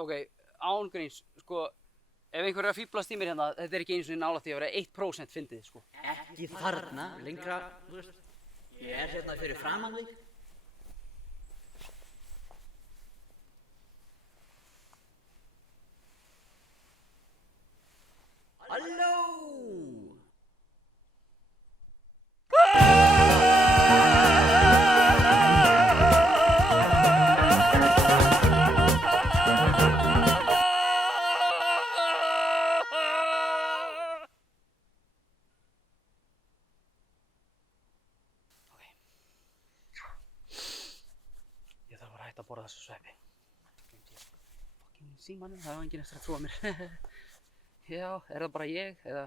Ok, án gríns, sko, ef einhver er að fíblast í mér hérna, þetta er ekki einu sinni nálægt því að vera 1% fyndið, sko. Ekki þarna, lengra, þú veist, ég er hérna fyrir framan þig. Halló! Ég þarf að hætta að borða þessu sveppi. Fucking símanum, það var enginn eftir að trúa mér. Já, er það bara ég, eða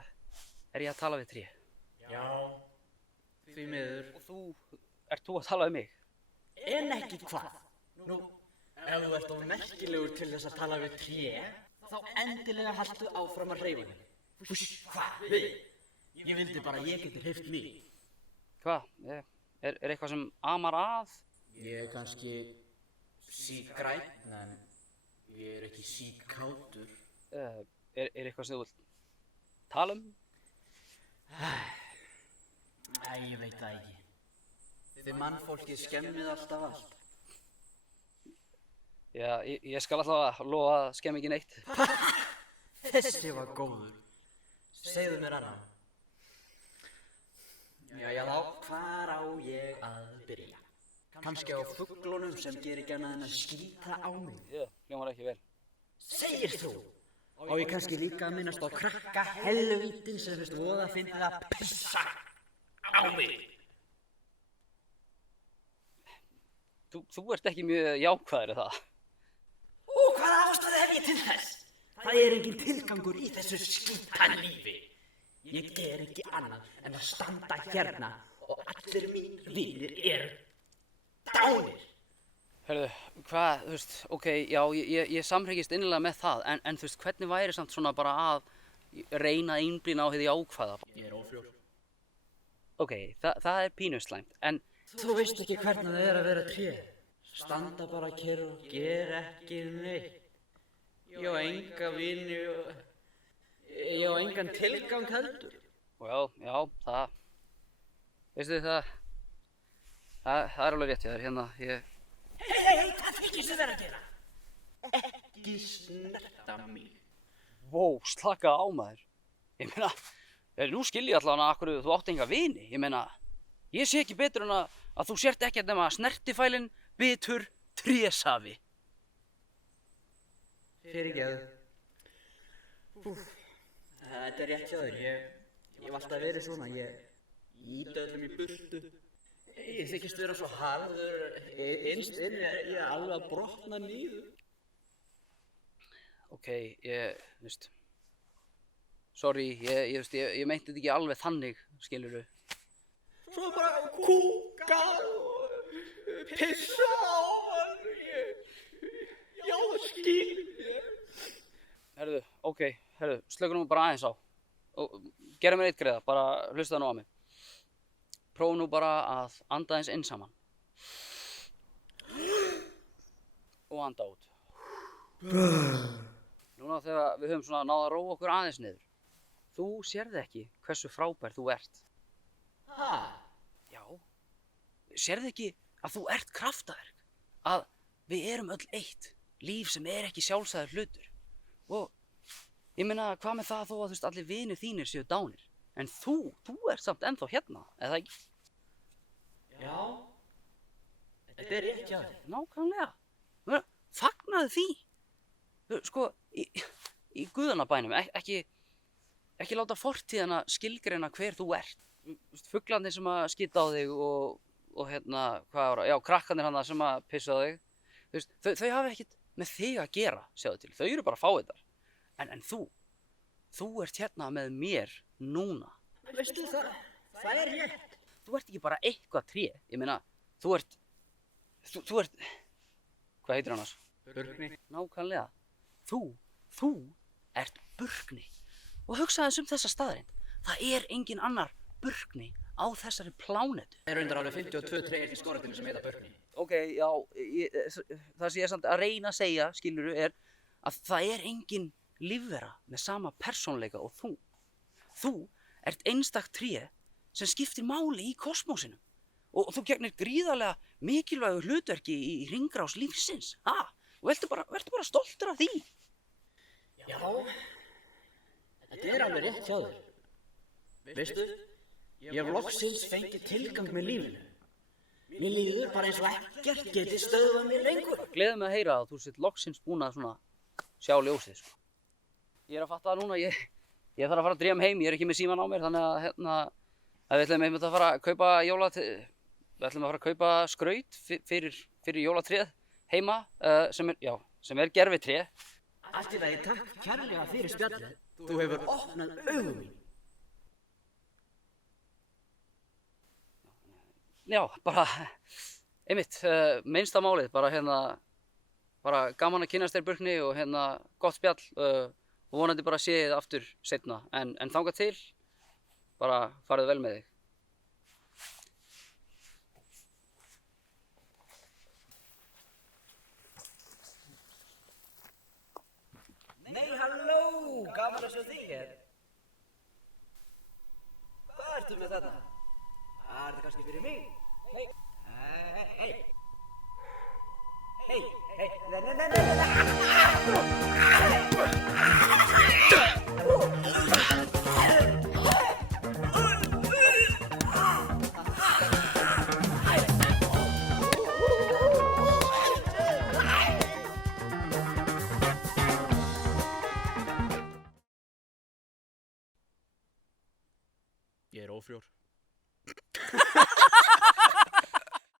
er ég að tala við tré? Já, því miður. Og ert þú að tala við mig? En ekki hvað? Nú, ef þú ert of merkilegur til þess að tala við tré, þá endilega haltu áfram að hreyfa henni. Húss, hvað? Við? Ég vildi bara að ég geti hreyft mig. Hvað? Er eitthvað sem amar að? Ég er kannski sígrænn, en ég er ekki síkátur. Er eitthvað sem þú vilt tala um? Æ, ég veit það ekki. Þið mannfólkið skemmið alltaf allt. Já, ég skal alltaf lofa að skemmi ekki neitt. Þessi var góður. Segðu mér annan. Jæja þá, hvar á ég að byrja? Kannski á fuglunum sem gerir ekki annað en að skýta á mig. Já, hljómar ekki vel. Segir þú? Og ég kannski líka að minnast á krakka helvítin sem finnst voða fyndið að pissa á mig. Þú ert ekki mjög jákvæður það. Og hvaða ástæðu hef ég til þess? Það er engin tilgangur í þessu skítalífi. Ég ger ekki annað en að standa hérna og allir mínir vinir eru dánir. Hörðu, hvað, þú veist, ok, já, ég samhryggist innilega með það, en þú veist, hvernig væri samt svona bara að reyna að einblína á hið jákvæða? Ég er ófrjór. Ok, það er pínuslæmt, en... Þú veist ekki hvernig það er að vera tré. Standa bara kyrr og gera ekki neitt. Ég á enga vini og... Ég á engan tilgang heldur. Já, það... Veistu það er alveg rétt hjá þér, hérna, Hei, hvað þykist þið vera að gera? Ekki snerta mig. Vó, slaka á maður. Ég meina, nú skil ég allavega af hverju þú átt enga vini. Ég meina, ég sé ekki betur en að þú sért ekkert nema snertifælinn, bitur, trésafi. Fyrirgefðu. Þetta er rétt hjá þér. Ég hef alltaf verið svona. Ég ýti öllum í burtu. Ég þykist vera svo harður. Innst inni er ég alveg að brotna niður. Ok, veist... Sorry, ég meinti þetta ekki alveg þannig, skilurðu. Svo bara kúka og pissa á hann. Já, það skil ég. Herðu, slöku nú bara aðeins á. Og gerðu mér eitt greiða, bara hlusta nú á mig. Prófu nú bara að anda aðeins inn saman. Og anda út. Núna þegar við höfum svona náð að róa okkur aðeins niður. Þú sérð ekki hversu frábær þú ert. Ha? Já. Sérð ekki að þú ert kraftaverk. Að við erum öll eitt. Líf sem er ekki sjálfsagður hlutur. Og ég meina, hvað með það þó að þú veist allir vinir þínir séu dánir? En þú ert samt ennþá hérna, eða ekki? Já. Þetta er rétt hjá þér. Nákvæmlega. Fagnaðu því. Sko, í guðanna bænum, ekki láta fortíðina skilgreina hver þú ert. Fuglarnir sem að skita á þig og hérna, krakkarnir hana sem að pissa á þig. Þau hafa ekkert með þig að gera, sjáðu til. Þau eru bara fáiðar. En þú ert hérna með mér núna. Veistu það er rétt. Þú ert ekki bara eitthvað tré. Ég meina, þú ert, hvað heitir annars? Burkni. Nákvæmlega. Þú ert Burkni. Og hugsaðu um þessa staðreind. Það er engin annar Burkni á þessari plánetu. Það eru reyndar alveg 52 tré í skógræktinni sem heita Burkni. Ok, já, það sem ég er samt að reyna að segja, skilurðu, er að það er engin lífvera með sama persónuleika og þú. Þú ert einstakt tré sem skiptir máli í kosmósinu og þú gegnir gríðarlega mikilvægu hlutverki í hringrás lífsins. Og vertu bara stoltur af því. Já, þetta er alveg rétt hjá þér. Veistu, ég hef loksins fengið tilgang með lífinu. Mér líður bara eins og ekkert geti stöðvað mér lengur. Gleður mig að heyra að þú sitt loksins búin að svona sjá ljósið, sko. Ég er að fatta það núna, ég þarf að fara að drífa mig heim, ég er ekki með síman á mér, þannig að við ætlum einmitt að fara að kaupa skraut fyrir jólatréð heima, sem er gervitré. Allt í lagi, takk kærlega fyrir spjallið. Þú hefur opnað augu mín. Já, bara, einmitt, minnsta málið, bara gaman að kynnast þér Burkni og gott spjall og vonandi bara sé þið aftur seinna, en þangað til, bara farið vel með þig. Nei, halló, gaman að sjá þig hér. Hvað ertu með þarna? Er þetta kannski fyrir mig? Hei. Ég er ófrjór.